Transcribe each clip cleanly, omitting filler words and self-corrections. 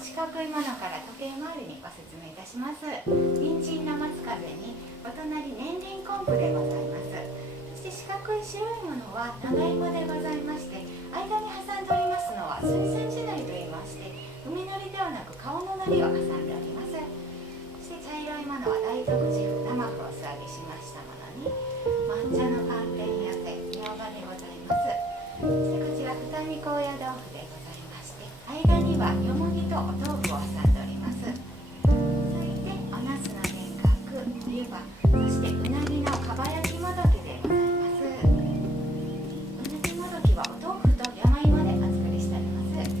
四角いものから時計回りにご説明いたします。人参の松風にお隣年輪昆布でございます。そして四角い白いものは長芋でございまして、間に挟んでおりますのは水煎じのりといいまして、海のりではなく顔ののりを挟んでおります。そして茶色いものは大徳寺府生麩を素揚げしましたものに抹茶の寒天寄せみょうがでございます。そしてこちら二見高野豆腐でございまして、間にはよもぎとお豆腐を挟んでおります。続いてお茄子の田楽、湯葉、そしてうなぎのかば焼きもどきでございます。うなぎもどきはお豆腐と山芋でお作りしております。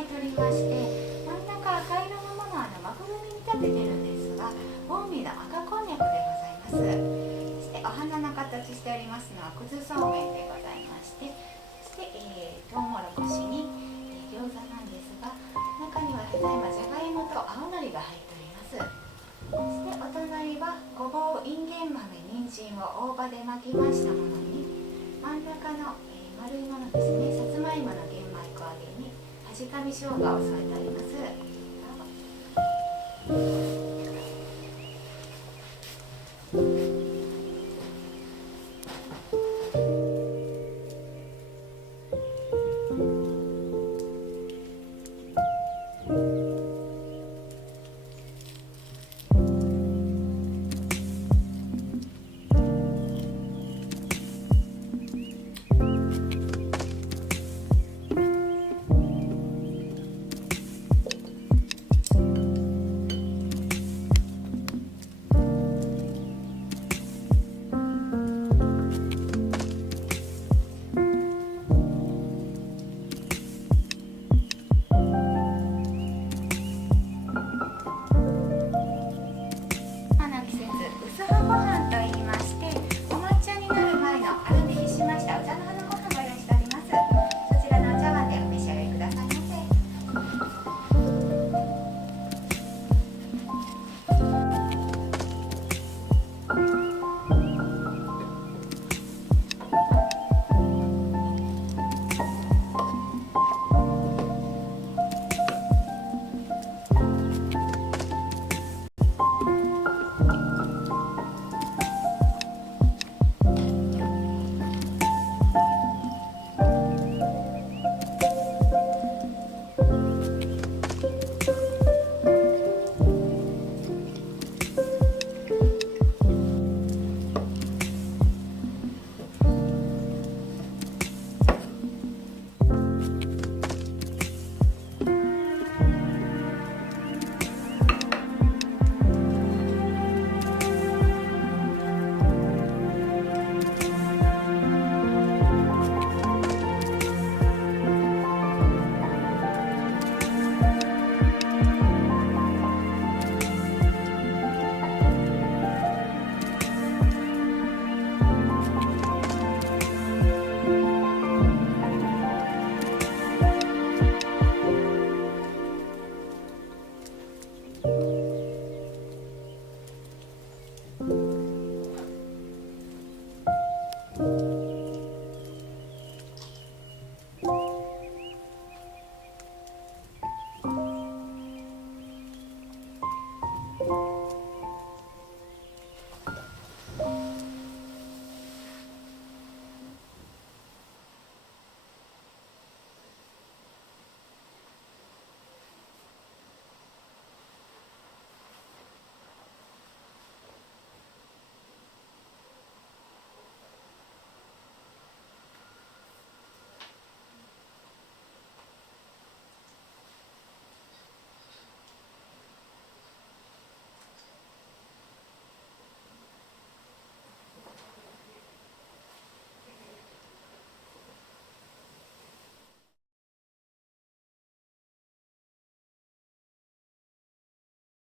いておりまして、真ん中赤色のものは枠組みに立ててるんですが、近江の赤こんにゃくでございます。そしてお花の形しておりますのはくずそうめんでございまして、そして、トウモロコシに、餃子なんですが、中にはただいまじゃがいもと青のりが入っております。そしてお隣はごぼう、いんげん豆、人参を大葉で巻きましたものに、真ん中の、丸いものですね、さつまいもの玄米粉揚げにはじかみ生姜を添えてあります。